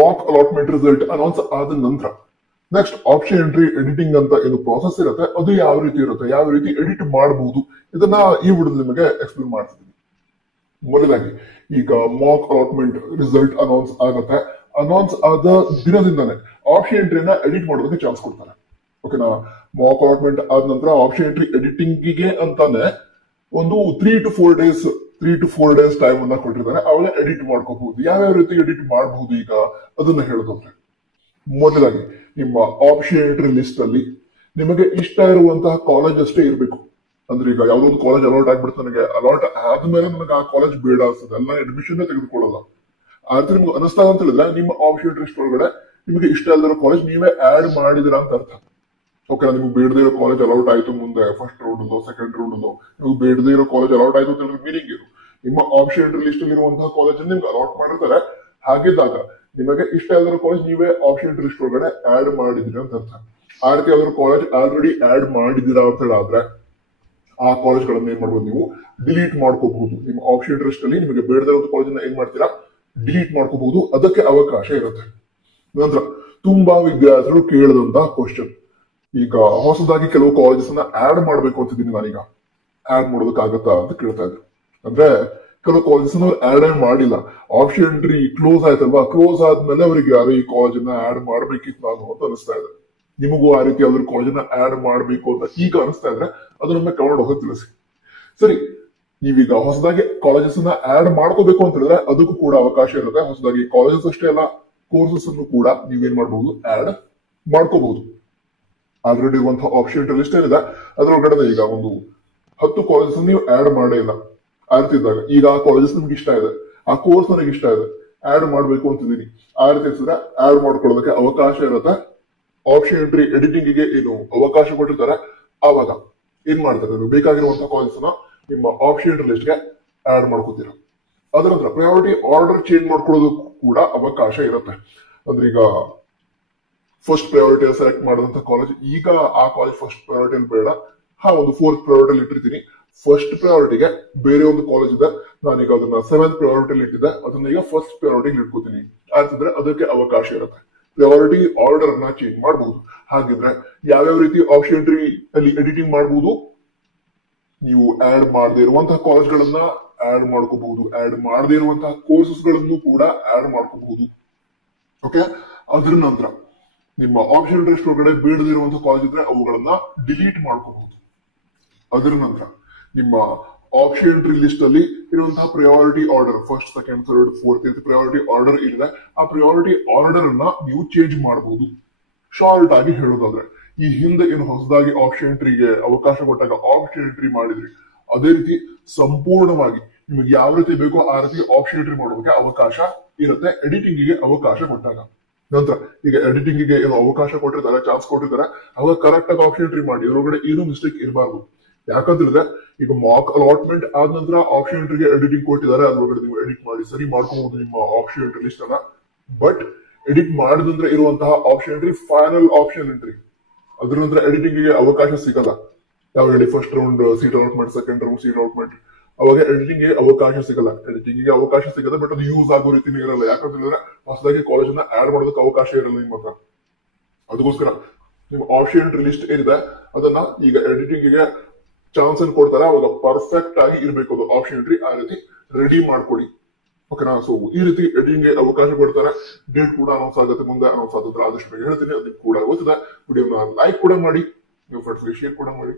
Mach allotment result announce ಆದ ನಂತರ next option entry editing ಅಂತ ಏನು ಪ್ರಾಸೆಸ್ ಇರುತ್ತೆ ಅದು ಯಾವ ರೀತಿ ಇರುತ್ತೆ, ಯಾವ ರೀತಿ ಎಡಿಟ್ ಮಾಡಬಹುದು, ಇದನ್ನ ಈ ವಿಡಿಯೋದಲ್ಲಿ ನಿಮಗೆ ಎಕ್ಸ್ಪ್ಲೇನ್ ಮಾಡ್ತಿದ್ದೀನಿ. ಮೊದಲಾಗಿ ಈಗ ಮಾಕ್ ಅಲಾಟ್ಮೆಂಟ್ ರಿಸಲ್ಟ್ ಅನೌನ್ಸ್ ಆಗುತ್ತೆ. ಅನೌನ್ಸ್ ಆದ ದಿನದಿಂದಾನೆ ಆಪ್ಷನ್ ಎಂಟ್ರಿನ ಎಡಿಟ್ ಮಾಡೋದಕ್ಕೆ ಚಾನ್ಸ್ ಕೊಡ್ತಾರೆ. ಓಕೆನಾ, ಮಾಕ್ ಅಲಾಟ್ಮೆಂಟ್ ಆದ ನಂತರ ಆಪ್ಷನ್ ಎಂಟ್ರಿ ಎಡಿಟಿಂಗ್ ಅಂತಾನೆ ಒಂದು 3 to 4 ಡೇಸ್ ಟೈಮ್ ಅನ್ನ ಕೊಟ್ಟಿರ್ತಾರೆ. ಅವಾಗ ಎಡಿಟ್ ಮಾಡ್ಕೋಬಹುದು. ಯಾವ್ಯಾವ ರೀತಿ ಎಡಿಟ್ ಮಾಡಬಹುದು ಈಗ ಅದನ್ನ ಹೇಳೋದಾದ್ರೆ, ಮೊದಲಾಗಿ ನಿಮ್ಮ ಆಪ್ಷನ್ ಎಂಟ್ರಿ ಲಿಸ್ಟ್ ಅಲ್ಲಿ ನಿಮಗೆ ಇಷ್ಟ ಇರುವಂತಹ ಕಾಲೇಜ್ ಅಷ್ಟೇ ಇರಬೇಕು. ಅಂದ್ರೆ ಈಗ ಯಾವ್ದೋ ಒಂದು ಕಾಲೇಜ್ ಅಲಾಟ್ ಆಗ್ಬಿಡುತ್ತೆ, ನನಗೆ ಅಲಾಟ್ ಆದ್ಮೇಲೆ ನನಗೆ ಆ ಕಾಲೇಜ್ ಬೇಡ ಅನ್ಸುತ್ತೆ, ಅಲ್ಲ ಅಡ್ಮಿಷನ್ ತೆಗೆದುಕೊಳ್ಳಲ್ಲ. ಆದ್ರೆ ನಿಮ್ಗೆ ಅನಿಸ್ತಾ ಅಂತ ಹೇಳಿದ್ರೆ ನಿಮ್ಮ ಆಪ್ಷನ್ ಎಂಟ್ರಿ ಲಿಸ್ಟ್ ಒಳಗಡೆ ನಿಮಗೆ ಇಷ್ಟ ಇಲ್ಲದಿರೋ ಕಾಲೇಜ್ ನೀವೇ ಆಡ್ ಮಾಡಿದಿರಾ ಅಂತ ಅರ್ಥ. ಓಕೆ, ನಿಮ್ಗೆ ಬೇಡದೇ ಇರೋ ಕಾಲೇಜ್ ಅಲೌಟ್ ಆಯ್ತು ಮುಂದೆ ಫಸ್ಟ್ ರೌಂಡ್ ಸೆಕೆಂಡ್ ರೌಂಡ್ ನಿಮ್ಗೆ ಬೇಡದೇ ಇರೋ ಕಾಲೇಜ್ ಅಲೌಟ್ ಆಯ್ತು ಅಂತ ಮೀನಿಂಗ್ ಇದು. ನಿಮ್ಮ ಆಪ್ಷನ್ ಎಂಟ್ರಿ ಲಿಸ್ಟ್ ಅಲ್ಲಿ ಇರುವಂತಹ ಕಾಲೇಜ್ ನಿಮ್ಗೆ ಅಲೌಟ್ ಮಾಡಿರ್ತಾರೆ. ಹಾಗಿದ್ದಾಗ ನಿಮಗೆ ಇಷ್ಟ ಇಲ್ಲದಿರೋ ಕಾಲೇಜ್ ನೀವೇ ಆಪ್ಷನ್ ಎಂಟ್ರಿ ಲಿಸ್ಟ್ ಒಳಗಡೆ ಆಡ್ ಮಾಡಿದಿರಾ ಅಂತ ಅರ್ಥ. ಆ ರೀತಿ ಯಾವ್ದಾದ್ರು ಕಾಲೇಜ್ ಆಲ್ರೆಡಿ ಆಡ್ ಮಾಡಿದಿರಾ ಅಂತ ಹೇಳಿದ್ರೆ ಆ ಕಾಲೇಜ್ಗಳನ್ನ ಏನ್ ಮಾಡ್ಬೋದು, ನೀವು ಡಿಲೀಟ್ ಮಾಡ್ಕೋಬಹುದು. ನಿಮ್ಮ ಆಪ್ಷನ್ ಎಂಟ್ರಿ ಲಿಸ್ಟ್ ಅಲ್ಲಿ ನಿಮಗೆ ಬೇಡದೇ ಇರೋ ಕಾಲೇಜನ್ನ ಏನ್ ಮಾಡ್ತೀರಾ, ಡಿಲೀಟ್ ಮಾಡ್ಕೋಬಹುದು. ಅದಕ್ಕೆ ಅವಕಾಶ ಇರುತ್ತೆ. ನಂತರ ತುಂಬಾ ವಿದ್ಯಾರ್ಥಿಗಳು ಕೇಳಿದಂತಹ ಕ್ವಶನ್, ಈಗ ಹೊಸದಾಗಿ ಕೆಲವು ಕಾಲೇಜಸ್ ಅನ್ನ ಆಡ್ ಮಾಡ್ಬೇಕು ಅಂತಿದ್ದೀನಿ ನಾನೀಗ, ಆಡ್ ಮಾಡೋದಕ್ಕಾಗತ್ತಾ ಅಂತ ಕೇಳ್ತಾ ಇದ್ರು. ಅಂದ್ರೆ ಕೆಲವು ಕಾಲೇಜಸ್ ಆಡ್ ಮಾಡಿಲ್ಲ, ಆಪ್ಷನ್ ಎಂಟ್ರಿ ಕ್ಲೋಸ್ ಆಯ್ತಲ್ವಾ, ಕ್ಲೋಸ್ ಆದ್ಮೇಲೆ ಅವರಿಗೆ ಯಾರು ಈ ಕಾಲೇಜ್ ಅನ್ನ ಆಡ್ ಮಾಡ್ಬೇಕಿತ್ತು ನಾನು ಅಂತ ಅನಿಸ್ತಾ ಇದೆ. ನಿಮಗೂ ಆ ರೀತಿ ಯಾವ್ದಾದ್ರು ಕಾಲೇಜ್ ಅನ್ನ ಆಡ್ ಮಾಡ್ಬೇಕು ಅಂತ ಈಗ ಅನಿಸ್ತಾ ಇದ್ರೆ ಅದನ್ನ ಕಮೆಂಟ್ ಹೋಗಿ ತಿಳಿಸಿ. ಸರಿ, ನೀವೀಗ ಹೊಸದಾಗಿ ಕಾಲೇಜಸ್ ಅನ್ನ ಆಡ್ ಮಾಡ್ಕೋಬೇಕು ಅಂತ ಹೇಳಿದ್ರೆ ಅದಕ್ಕೂ ಕೂಡ ಅವಕಾಶ ಇರುತ್ತೆ. ಹೊಸದಾಗಿ ಕಾಲೇಜಸ್ ಅಷ್ಟೇ ಅಲ್ಲ, ಕೋರ್ಸಸ್ ಅನ್ನು ಕೂಡ ನೀವೇನ್ ಮಾಡಬಹುದು, ಆಡ್ ಮಾಡ್ಕೋಬಹುದು. ಆಲ್ರೆಡಿ ಇರುವಂತಹ ಆಪ್ಷನ್ ಎಂಟ್ರಿ ಲಿಸ್ಟ್ ಏನಿದೆ ಅದ್ರೊಳಗಡೆ ಈಗ ಒಂದು 10 ಕಾಲೇಜಸ್ ನೀವು ಆಡ್ ಮಾಡೇ ಇಲ್ಲ. ಆ ರೀತಿ ಇದ್ದಾಗ ಈಗ ಆ ಕಾಲೇಜಸ್ ನಿಮ್ಗೆ ಇಷ್ಟ ಇದೆ, ಆ ಕೋರ್ಸ್ ನನಗೆ ಇಷ್ಟ ಇದೆ, ಆಡ್ ಮಾಡ್ಬೇಕು ಅಂತಿದ್ದೀನಿ. ಆ ರೀತಿ ಇದ್ರೆ ಆಡ್ ಮಾಡ್ಕೊಳ್ಳೋದಕ್ಕೆ ಅವಕಾಶ ಇರುತ್ತೆ. ಆಪ್ಷನ್ ಎಂಟ್ರಿ ಎಡಿಟಿಂಗ್ ಗೆ ಏನು ಅವಕಾಶ ಕೊಟ್ಟಿರ್ತಾರೆ ಆವಾಗ ಏನ್ ಮಾಡ್ತಾರೆ, ಬೇಕಾಗಿರುವಂತಹ ಕಾಲೇಜಸ್ ನ ನಿಮ್ಮ ಆಪ್ಷನ್ ಎಂಟ್ರಿ ಲಿಸ್ಟ್ ಗೆ ಆಡ್ ಮಾಡ್ಕೋತೀರಾ. ಅದರ ನಂತರ ಪ್ರಯಾರಿಟಿ ಆರ್ಡರ್ ಚೇಂಜ್ ಮಾಡ್ಕೊಳ್ಳೋದಕ್ಕೂ ಕೂಡ ಅವಕಾಶ ಇರುತ್ತೆ. ಅಂದ್ರೆ ಈಗ ಫಸ್ಟ್ ಪ್ರಯಾರಿಟಿ ಸೆಲೆಕ್ಟ್ ಮಾಡಿದಂತ ಕಾಲೇಜ್ ಈಗ ಆ ಕಾಲೇಜ್ ಫಸ್ಟ್ ಪ್ರಯಾರಿಟಿ ಬೇಡ, ಒಂದು 4th ಪ್ರಯಾರಿಟಿ ಇಟ್ಟಿರ್ತೀನಿ. ಫಸ್ಟ್ ಪ್ರಯಾರಿಟಿಗೆ ಬೇರೆ ಒಂದು ಕಾಲೇಜ್ ಇದೆ, ನಾನೀಗ ಅದನ್ನ 7th ಪ್ರಯಾರಿಟಿ ಇಟ್ಟಿದ್ದೆ, ಅದನ್ನ ಈಗ ಫಸ್ಟ್ ಪ್ರಯಾರಿಟಿ ಇಟ್ಕೋತೀನಿ ಅಂತಂದ್ರೆ ಅದಕ್ಕೆ ಅವಕಾಶ ಇರುತ್ತೆ. ಪ್ರಯಾರಿಟಿ ಆರ್ಡರ್ ಅನ್ನ ಚೇಂಜ್ ಮಾಡಬಹುದು. ಹಾಗಿದ್ರೆ ಯಾವ್ಯಾವ ರೀತಿ ಆಪ್ಷನ್ ಎಂಟ್ರಿ ಅಲ್ಲಿ ಎಡಿಟಿಂಗ್ ಮಾಡಬಹುದು, ನೀವು ಆಡ್ ಮಾಡದೇ ಇರುವಂತಹ ಕಾಲೇಜ್ಗಳನ್ನ ಆಡ್ ಮಾಡ್ಕೋಬಹುದು, ಆಡ್ ಮಾಡದೇ ಇರುವಂತಹ ಕೋರ್ಸಸ್ ಗಳನ್ನು ಕೂಡ ಆಡ್ ಮಾಡ್ಕೋಬಹುದು. ಓಕೆ, ಅದ್ರ ನಂತರ ನಿಮ್ಮ ಆಪ್ಷನ್ ಎಂಟ್ರಿ ಲಿಸ್ಟ್ ಒಳಗಡೆ ಬೇಡದಿರುವಂತಹ ಕಾಲೇಜ್ ಇದ್ರೆ ಅವುಗಳನ್ನ ಡಿಲೀಟ್ ಮಾಡ್ಕೋಬಹುದು. ಅದರ ನಂತರ ನಿಮ್ಮ ಆಪ್ಷನ್ ಎಂಟ್ರಿ ಲಿಸ್ಟ್ ಅಲ್ಲಿ ಇರುವಂತಹ priority order first second third fourth priority order ಇದೆ, ಆ ಪ್ರಯಾರಿಟಿ ಆರ್ಡರ್ ಅನ್ನ ನೀವು ಚೇಂಜ್ ಮಾಡಬಹುದು. ಶಾರ್ಟ್ ಆಗಿ ಹೇಳೋದಾದ್ರೆ, ಈ ಹಿಂದೆ ಏನು ಹೊಸದಾಗಿ ಆಪ್ಷನ್ ಎಂಟ್ರಿಗೆ ಅವಕಾಶ ಕೊಟ್ಟಾಗ ಆಪ್ಷನ್ ಎಂಟ್ರಿ ಮಾಡಿದ್ರಿ, ಅದೇ ರೀತಿ ಸಂಪೂರ್ಣವಾಗಿ ನಿಮಗೆ ಯಾವ ರೀತಿ ಬೇಕೋ ಆ ರೀತಿ ಆಪ್ಷನ್ ಎಂಟ್ರಿ ಮಾಡೋದಕ್ಕೆ ಅವಕಾಶ ಇರುತ್ತೆ ಎಡಿಟಿಂಗ್ ಗೆ ಅವಕಾಶ ಕೊಟ್ಟಾಗ. ನಂತರ ಈಗ ಎಡಿಟಿಂಗ್ ಗೆ ಏನು ಅವಕಾಶ ಕೊಟ್ಟಿರ್ತಾರೆ, ಚಾನ್ಸ್ ಕೊಟ್ಟಿರ್ತಾರೆ, ಅವಾಗ ಕರೆಕ್ಟ್ ಆಗಿ ಆಪ್ಷನ್ ಎಂಟ್ರಿ ಮಾಡಿ. ಇದ್ರೊಳಗಡೆ ಏನು ಮಿಸ್ಟೇಕ್ ಇರಬಾರ್ದು. ಯಾಕಂದ್ರೆ ಈಗ ಮಾಕ್ ಅಲಾಟ್ಮೆಂಟ್ ಆದ ನಂತರ ಆಪ್ಷನ್ ಎಂಟ್ರಿಗೆ ಎಡಿಟಿಂಗ್ ಕೊಟ್ಟಿದ್ದಾರೆ, ಅದ್ರೊಳಗಡೆ ನೀವು ಎಡಿಟ್ ಮಾಡಿ ಸರಿ ಮಾಡ್ಕೋಬಹುದು ನಿಮ್ಮ ಆಪ್ಷನ್ ಎಂಟ್ರಿ ಲಿಸ್ಟ್ ಅನ್ನ. ಬಟ್ ಎಡಿಟ್ ಮಾಡಿದ್ರೆ ಇರುವಂತಹ option entry final option entry, ಅದ್ರ ನಂತರ ಎಡಿಟಿಂಗ್ ಗೆ ಅವಕಾಶ ಸಿಗಲ್ಲ. ಯಾವ ಹೇಳಿ, first round seat allotment, second round seat allotment, ಅವಾಗ ಎಡಿಟಿಂಗ್ ಗೆ ಅವಕಾಶ ಸಿಗಲ್ಲ. ಎಡಿಟಿಂಗ್ ಗೆ ಅವಕಾಶ ಸಿಗಲ್ಲ, ಬಟ್ ಅದು ಯೂಸ್ ಆಗೋ ರೀತಿನೇ ಇರಲ್ಲ. ಯಾಕಂತಂದ್ರೆ ಹೊಸದಾಗಿ ಕಾಲೇಜ್ ಅನ್ನ ಆಡ್ ಮಾಡೋದಕ್ಕೆ ಅವಕಾಶ ಇರಲ್ಲ ನಿಮ್ಮ ಹತ್ರ. ಅದಕ್ಕೋಸ್ಕರ ನಿಮ್ಮ ಆಪ್ಷನ್ ಎಂಟ್ರಿ ಲಿಸ್ಟ್ ಏನಿದೆ ಅದನ್ನ ಈಗ ಎಡಿಟಿಂಗ್ ಗೆ ಚಾನ್ಸ್ ಅನ್ನು ಕೊಡ್ತಾರೆ, ಅವಾಗ ಪರ್ಫೆಕ್ಟ್ ಆಗಿ ಇರಬೇಕು ಅದು ಆಪ್ಷನ್ ಎಂಟ್ರಿ. ಆ ರೀತಿ ರೆಡಿ ಮಾಡ್ಕೊಡಿ. ಓಕೆನಾ, ಸೊ ಈ ರೀತಿ ಎಡಿಟಿಂಗ್ ಗೆ ಅವಕಾಶ ಕೊಡ್ತಾರೆ. ಡೇಟ್ ಕೂಡ ಅನೌನ್ಸ್ ಆಗುತ್ತೆ, ಮುಂದೆ ಅನೌನ್ಸ್ ಆದ್ರೆ ಆದಷ್ಟು ಬೇಗ ಹೇಳ್ತೀನಿ. ಅದಕ್ಕೆ ಕೂಡ ಗೊತ್ತಿದೆ. ವಿಡಿಯೋನ ಲೈಕ್ ಕೂಡ ಮಾಡಿ, ನೀವು ಫ್ರೆಂಡ್ಸ್ಗೆ ಶೇರ್ ಕೂಡ ಮಾಡಿ.